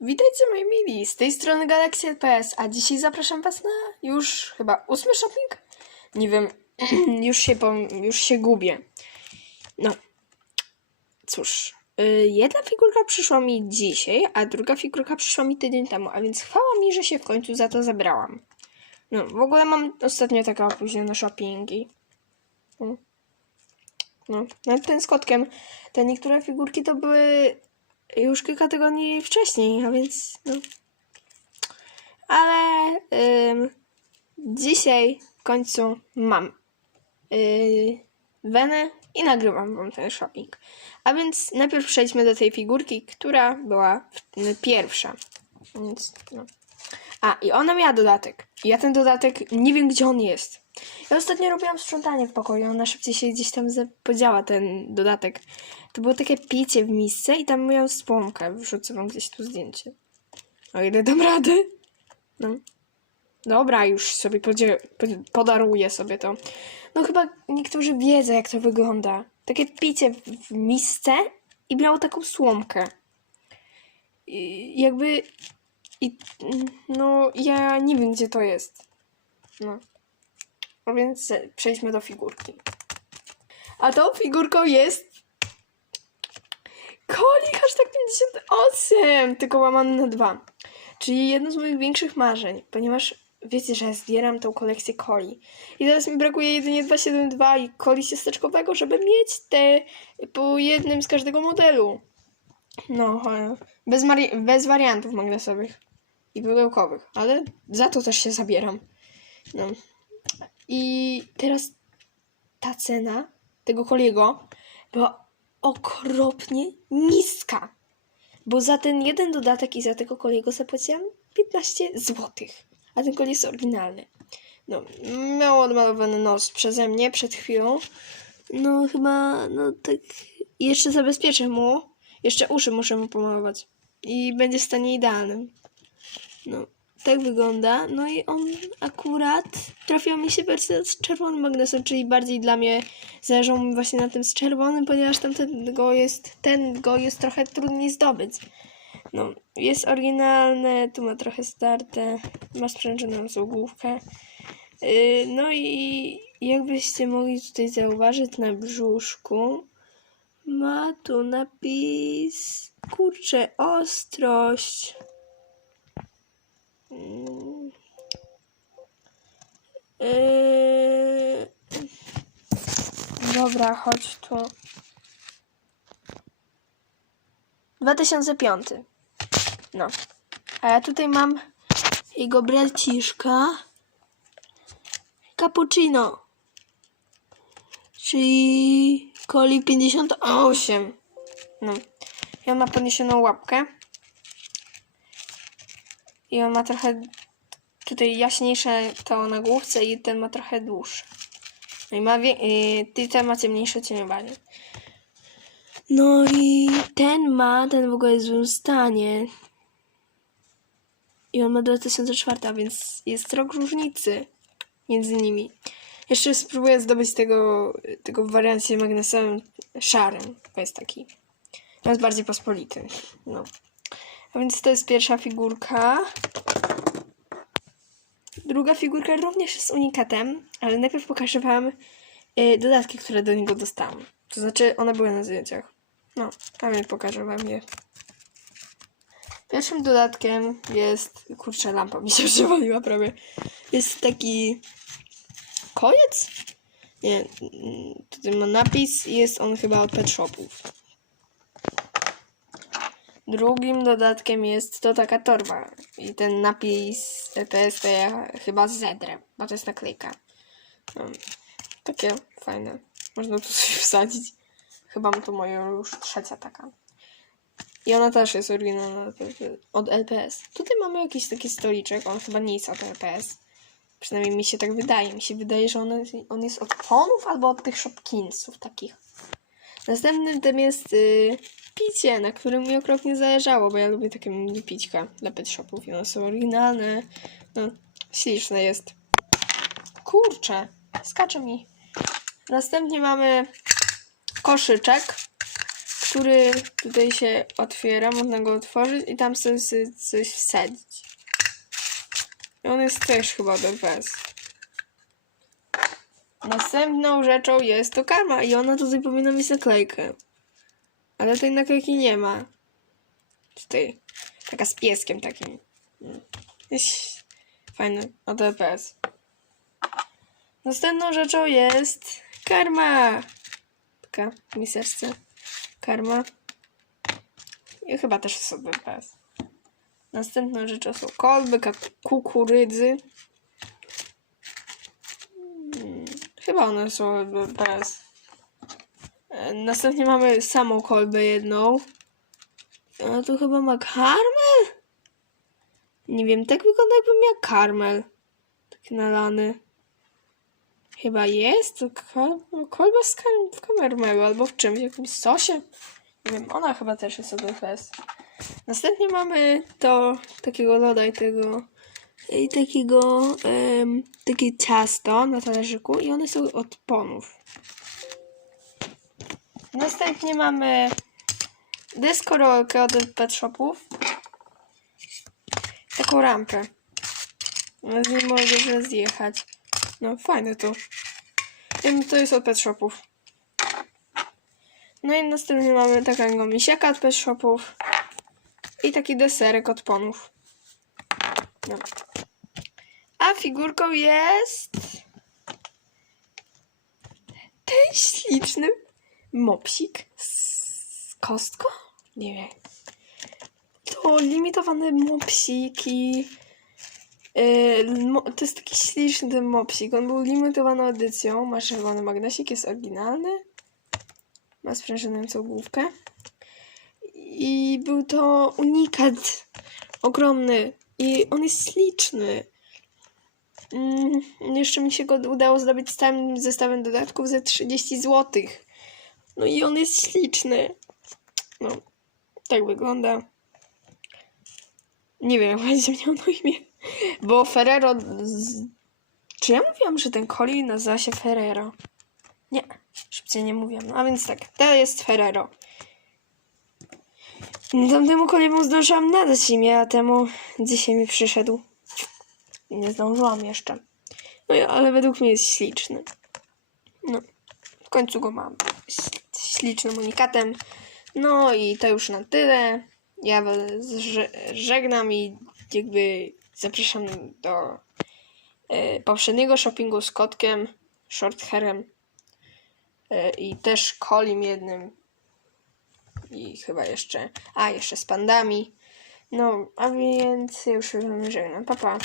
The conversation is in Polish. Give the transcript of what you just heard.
Witajcie moi mili, z tej strony Galaxy LPS, a dzisiaj zapraszam was na już chyba ósmy shopping? Nie wiem, już się, już się gubię. No, cóż, y, jedna figurka przyszła mi dzisiaj, a druga figurka przyszła mi tydzień temu, a więc chwała mi, że się w końcu za to zabrałam. No, w ogóle mam ostatnio takie opóźnione shoppingi. No, no, nawet ten z kotkiem, te niektóre figurki to były już kilka tygodni wcześniej, a więc no. Ale dzisiaj w końcu mam yy, wenę i nagrywam wam ten shopping. A więc najpierw przejdźmy do tej figurki, która była w- pierwsza. Więc, no. A, i ona miała dodatek. Ja ten dodatek nie wiem, gdzie on jest. Ja ostatnio robiłam sprzątanie w pokoju, ona szybciej się gdzieś tam podziała ten dodatek. To było takie picie w misce i tam miał spłomkę. Wrzucę wam gdzieś tu zdjęcie. O ile dam radę. No. Dobra, już sobie podzie- pod- podaruję sobie to. No chyba niektórzy wiedzą, jak to wygląda. Takie picie w, w misce i miało taką słomkę. I jakby... I, no, ja nie wiem, gdzie to jest. No. A więc przejdźmy do figurki. A tą figurką jest Koli hashtag 58, tylko łamany na 2. Czyli jedno z moich większych marzeń, ponieważ wiecie, że zbieram tą kolekcję coli. I teraz mi brakuje jedynie 272 i coli ciasteczkowego, żeby mieć te po jednym z każdego modelu. No, e, bez, bez wariantów magnesowych i pudełkowych, ale za to też się zabieram. No. I teraz ta cena tego koliego była okropnie niska. Bo za ten jeden dodatek i za tego koliego zapłaciłam 15 zł. A ten kol jest oryginalny. No, miał odmalowany nos przeze mnie przed chwilą. No chyba, no tak, jeszcze zabezpieczę mu. Jeszcze uszy muszę mu pomalować. I będzie w stanie idealnym. No, tak wygląda. No i on akurat trafiła mi się wersja z czerwonym magnesem, czyli bardziej dla mnie zależało mi właśnie na tym z czerwonym, ponieważ tamten go jest, ten go jest trochę trudniej zdobyć. No, jest oryginalne, tu ma trochę starte, ma sprzężoną złogówkę. Yy, no i jakbyście mogli tutaj zauważyć na brzuszku, ma tu napis, kurczę, ostrość. Yy... Dobra, chodź tu. 2005. No. A ja tutaj mam jego braciszka. Cappuccino. Czyli Coli 58. No. I on ma podniesioną łapkę. I on ma trochę tutaj jaśniejsze to na główce i ten ma trochę dłuższe. No i ma y, ty ten ma ciemniejsze cieniowanie. No i ten ma, ten w ogóle jest w złym stanie. I on ma 2004, a więc jest rok różnicy między nimi. Jeszcze spróbuję zdobyć tego, tego w wariancie magnesowym szarym, bo jest taki. Jest bardziej pospolity. No. A więc to jest pierwsza figurka. Druga figurka również jest unikatem, ale najpierw pokażę wam y, dodatki, które do niego dostałam. To znaczy, one były na zdjęciach. No, a więc pokażę wam je. Pierwszym dodatkiem jest. Kurczę, lampa mi się przewaliła prawie. Jest taki. Koniec? Nie, mm, tutaj ma napis i jest on chyba od pet shopów. Drugim dodatkiem jest to taka torba. I ten napis EPS to ja chyba z zedrem, bo to jest naklejka. No, takie fajne. Można tu coś wsadzić. Chyba to moja już trzecia taka. I ona też jest oryginalna od LPS. Tutaj mamy jakiś taki stoliczek, on chyba nie jest od LPS. Przynajmniej mi się tak wydaje. Mi się wydaje, że on, on jest od Ponów albo od tych Shopkinsów takich. Następnym tym jest y, picie, na którym mi okropnie zależało, bo ja lubię takie mini pićka dla pet shopów i one są oryginalne. No, śliczne jest. Kurczę, skacze mi. Następnie mamy koszyczek, który tutaj się otwiera, można go otworzyć i tam sobie, coś wsadzić. I on jest też chyba DPS. Następną rzeczą jest to karma i ona tutaj powinna mieć naklejkę. Ale tej naklejki nie ma. Tutaj taka z pieskiem takim. Jest fajny o DPS. Następną rzeczą jest karma. Taka w miseczce. Karma. I chyba też od DPS. Następną rzeczą są kolby, kukurydzy. Mm, Chyba one są od. E, Następnie mamy samą kolbę jedną. A tu chyba ma karmel? Nie wiem, tak wygląda jakby miał karmel. Taki nalany. Chyba jest to kolba z w kamermelu albo w czymś, jakimś sosie. Nie wiem, ona chyba też jest ODFS. Następnie mamy to takiego loda i tego i takiego em, takie ciasto na talerzyku i one są od ponów. Następnie mamy deskorolkę od pet shopów. Taką rampę. Z niej mogę zjechać. No fajne to. To jest od pet shopów. No i następnie mamy takiego misiaka od pet shopów. I taki deserek od ponów. No. A figurką jest... Ten śliczny mopsik z kostką? Nie wiem. To limitowane mopsiki. Mo- to jest taki śliczny ten mopsik. On był limitowaną edycją. Ma czerwony magnesik, jest oryginalny. Ma sprężynającą główkę. I był to unikat ogromny. I on jest śliczny. Mm, jeszcze mi się go udało zdobyć z całym zestawem dodatków za 30 zł. No i on jest śliczny. No, tak wygląda. Nie wiem, jak będzie miał na imię. Bo Ferrero. Z... Czy ja mówiłam, że ten Coli nazywa się Ferrero? Nie, szybciej nie mówiłam. A więc tak, to jest Ferrero. Tamtemu Coliemu zdążyłam nadać imię, a temu dzisiaj mi przyszedł. Nie zdążyłam jeszcze. No ale według mnie jest śliczny. No, w końcu go mam. Ślicznym unikatem. No i to już na tyle. Ja was że- żegnam i jakby zapraszam do e, poprzedniego shoppingu z kotkiem, shorthairem e, i też kolim jednym i chyba jeszcze, a jeszcze z pandami. No, a więc już się żegnam. Pa, pa.